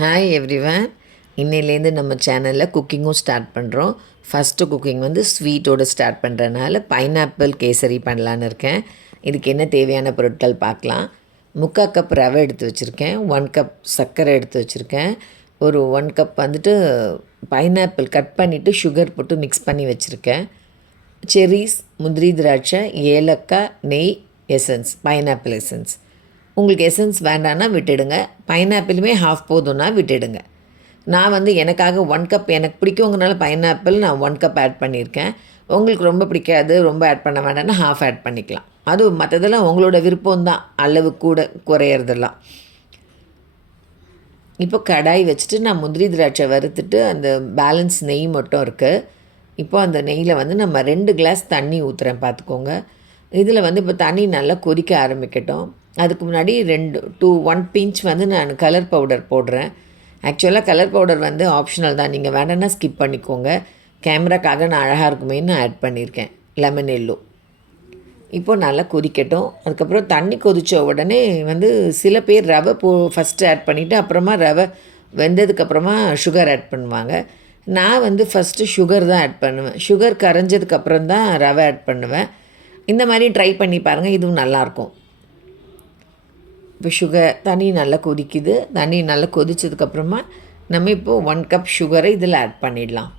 Hi everyone. இன்னிலேருந்து நம்ம சேனலில் குக்கிங்கும் ஸ்டார்ட் பண்ணுறோம். ஃபஸ்ட்டு குக்கிங் வந்து ஸ்வீட்டோடு ஸ்டார்ட் பண்ணுறதுனால பைனாப்பிள் கேசரி பண்ணலான்னு இருக்கேன். இதுக்கு என்ன தேவையான பொருட்கள் பார்க்கலாம். 3/4 கப் ரவை எடுத்து வச்சுருக்கேன். 1 கப் சர்க்கரை எடுத்து வச்சுருக்கேன். ஒரு 1 கப் வந்துட்டு பைனாப்பிள் கட் பண்ணிவிட்டு சுகர் போட்டு மிக்ஸ் பண்ணி வச்சுருக்கேன். செர்ரிஸ், முந்திரி, திராட்சை, ஏலக்காய், நெய், எசன்ஸ், பைனாப்பிள் எசன்ஸ். உங்களுக்கு எசன்ஸ் வேண்டான்னா விட்டுடுங்க. பைனாப்பிளுமே ஹாஃப் போதும்னா விட்டுடுங்க. நான் வந்து எனக்காக 1 கப் எனக்கு பிடிக்குங்கிறனால பைனாப்பிள் நான் 1 கப் ஆட் பண்ணியிருக்கேன். உங்களுக்கு ரொம்ப பிடிக்காது, ரொம்ப ஆட் பண்ண வேண்டாம்னா ஹாஃப் ஆட் பண்ணிக்கலாம். அது மற்றதெல்லாம் உங்களோட விருப்பம்தான், அளவு கூட குறையிறதெல்லாம். இப்போ கடாய் வச்சுட்டு நான் முந்திரி திராட்சை வறுத்துட்டு அந்த பேலன்ஸ் நெய் மட்டும் இருக்குது. இப்போ அந்த நெய்யில் வந்து நம்ம 2 கிளாஸ் தண்ணி ஊற்றுறேன் பார்த்துக்கோங்க. இதில் வந்து இப்போ தண்ணி நல்லா கொதிக்க ஆரம்பிக்கட்டும். அதுக்கு முன்னாடி 1 பிஞ்ச் வந்து நான் கலர் பவுடர் போடுறேன். ஆக்சுவலாக கலர் பவுடர் வந்து ஆப்ஷனல் தான், நீங்கள் வேணுன்னா ஸ்கிப் பண்ணிக்கோங்க. கேமராக்காக நான் அழகாக இருக்குமேன்னு ஆட் பண்ணியிருக்கேன் லெமன் எல்லோ. இப்போது நல்லா கொதிக்கட்டும். அதுக்கப்புறம் தண்ணி கொதித்த உடனே வந்து சில பேர் ரவை ஃபஸ்ட்டு ஆட் பண்ணிவிட்டு அப்புறமா ரவை வெந்ததுக்கப்புறமா சுகர் ஆட் பண்ணுவாங்க. நான் வந்து ஃபஸ்ட்டு சுகர் தான் ஆட் பண்ணுவேன். சுகர் கரைஞ்சதுக்கப்புறம் தான் ரவை ஆட் பண்ணுவேன். இந்த மாதிரி ட்ரை பண்ணி பாருங்கள், இதுவும் நல்லாயிருக்கும். இப்போ தண்ணி நல்லா கொதிக்குது. தண்ணி நல்லா கொதித்ததுக்கப்புறமா நம்ம இப்போது 1 கப் சுகரை இதில் ஆட் பண்ணிடலாம்.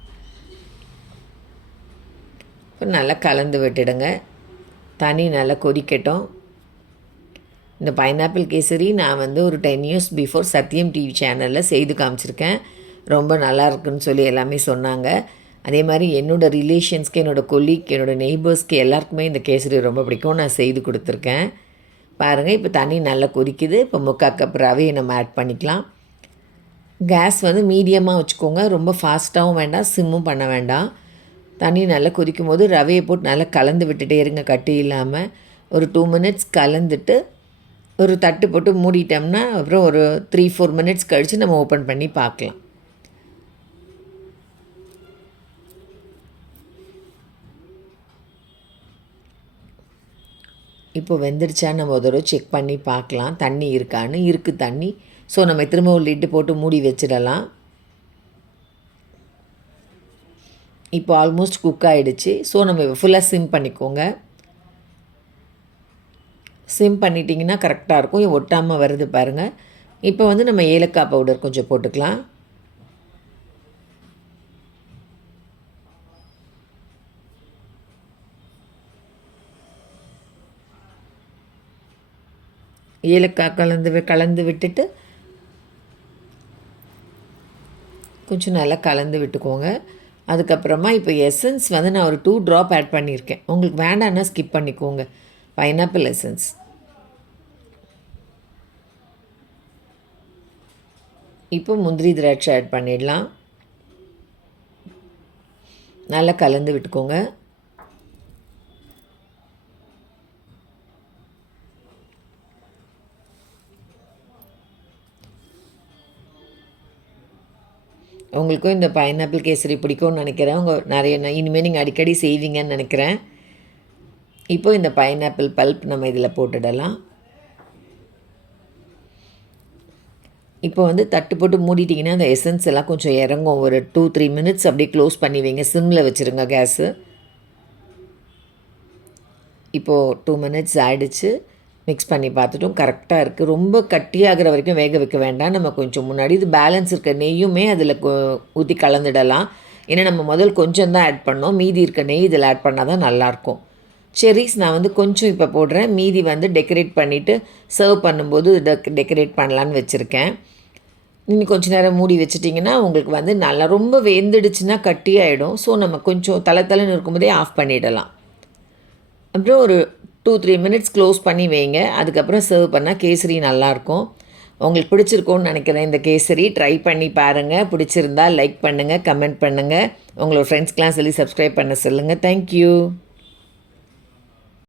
இப்போ நல்லா கலந்து விட்டுடுங்க. தண்ணி நல்லா கொதிக்கட்டும். இந்த பைனாப்பிள் கேசரி நான் வந்து ஒரு 10 இயர்ஸ் பிஃபோர் சத்யம் டிவி சேனலில் செய்து காமிச்சிருக்கேன். ரொம்ப நல்லா இருக்குன்னு சொல்லி எல்லாமே சொன்னாங்க. அதே மாதிரி என்னோடய ரிலேஷன்ஸ்க்கு, என்னோடய கொலீக், என்னோடய நெய்பர்ஸ்க்கு எல்லாருக்குமே இந்த கேசரி ரொம்ப பிடிக்கும். நான் செய்து கொடுத்துருக்கேன். பாருங்கள், இப்போ தண்ணி நல்லா கொதிக்குது. இப்போ 3/4 கப் ரவையை நம்ம ஆட் பண்ணிக்கலாம். கேஸ் வந்து மீடியமாக வச்சுக்கோங்க. ரொம்ப ஃபாஸ்ட்டாகவும் வேண்டாம், சிம்மும் பண்ண வேண்டாம். தண்ணி நல்லா கொதிக்கும் போது ரவையை போட்டு நல்லா கலந்து விட்டுட்டே இருங்க, கட்டி இல்லாமல். ஒரு 2 மினிட்ஸ் கலந்துட்டு ஒரு தட்டு போட்டு மூடிட்டோம்னா அப்புறம் ஒரு 3-4 மினிட்ஸ் கழித்து நம்ம ஓப்பன் பண்ணி பார்க்கலாம். இப்போ வெந்துருச்சான்னு நம்ம ஒரு தடவை செக் பண்ணி பார்க்கலாம். தண்ணி இருக்கான்னு. இருக்குது தண்ணி. ஸோ நம்ம திரும்ப ஒரு லிட்டு போட்டு மூடி வச்சிடலாம். இப்போ ஆல்மோஸ்ட் குக் ஆகிடுச்சு. ஸோ நம்ம ஃபுல்லாக சிம் பண்ணிக்கோங்க. சிம் பண்ணிட்டிங்கன்னா கரெக்டாக இருக்கும். ஒட்டாமல் வருது பாருங்கள். இப்போ வந்து நம்ம ஏலக்காய் பவுடர் கொஞ்சம் போட்டுக்கலாம். ஏலக்காய் கலந்து விட்டுட்டு கொஞ்சம் நல்லா கலந்து விட்டுக்கோங்க. அதுக்கப்புறமா இப்போ எசன்ஸ் வந்து நான் ஒரு 2 ட்ராப் ஆட் பண்ணியிருக்கேன். உங்களுக்கு வேண்டான்னா ஸ்கிப் பண்ணிக்கோங்க. Pineapple essence. இப்போ முந்திரி திராட்சை ஆட் பண்ணிடலாம். நல்லா கலந்து விட்டுக்கோங்க. உங்களுக்கும் இந்த பைனாப்பிள் கேசரி பிடிக்கும்னு நினைக்கிறேன். இனிமேல் நீங்கள் அடிக்கடி செய்வீங்கன்னு நினைக்கிறேன். இப்போது இந்த பைனாப்பிள் பல்ப் நம்ம இதில் போட்டுடலாம். இப்போ வந்து தட்டு போட்டு மூடிட்டிங்கன்னா அந்த எசன்ஸ் எல்லாம் கொஞ்சம் இறங்கும். ஒரு 2-3 மினிட்ஸ் அப்படியே க்ளோஸ் பண்ணி வைங்க. சிம்மில் வச்சுருங்க கேஸு. இப்போது 2 மினிட்ஸ் ஆகிடுச்சு. மிக்ஸ் பண்ணி பார்த்துட்டோம், கரெக்டாக இருக்குது. ரொம்ப கட்டியாகிற வரைக்கும் வேக வைக்க வேண்டாம். நம்ம கொஞ்சம் முன்னாடி இது பேலன்ஸ் இருக்க நெய்யுமே அதில் ஊற்றி கலந்துடலாம். ஏன்னா நம்ம முதல் கொஞ்சம் தான் ஆட் பண்ணோம். மீதி இருக்க நெய் இதில் ஆட் பண்ணால் தான் நல்லாயிருக்கும். செர்ரிஸ் நான் வந்து கொஞ்சம் இப்போ போடுறேன். மீதி வந்து டெக்கரேட் பண்ணிவிட்டு சர்வ் பண்ணும்போது டெக்கரேட் பண்ணலான்னு வச்சுருக்கேன். இன்னும் கொஞ்சம் நேரம் மூடி வச்சிட்டிங்கன்னா உங்களுக்கு வந்து நல்லா ரொம்ப வெந்துடுச்சுன்னா கட்டியாகிடும். ஸோ நம்ம கொஞ்சம் தலைன்னு இருக்கும்போதே ஆஃப் பண்ணிடலாம். அப்புறம் ஒரு 2-3 மினிட்ஸ் க்ளோஸ் பண்ணி வைங்க. அதுக்கப்புறம் சர்வ் பண்ணால் கேசரி நல்லாயிருக்கும். உங்களுக்கு பிடிச்சிருக்கோன்னு நினைக்கிறேன். இந்த கேசரி ட்ரை பண்ணி பாருங்கள். பிடிச்சிருந்தால் லைக் பண்ணுங்கள், கமெண்ட் பண்ணுங்கள். உங்களோட ஃப்ரெண்ட்ஸ்க்கெலாம் சொல்லி சப்ஸ்கிரைப் பண்ண சொல்லுங்கள். தேங்க்யூ.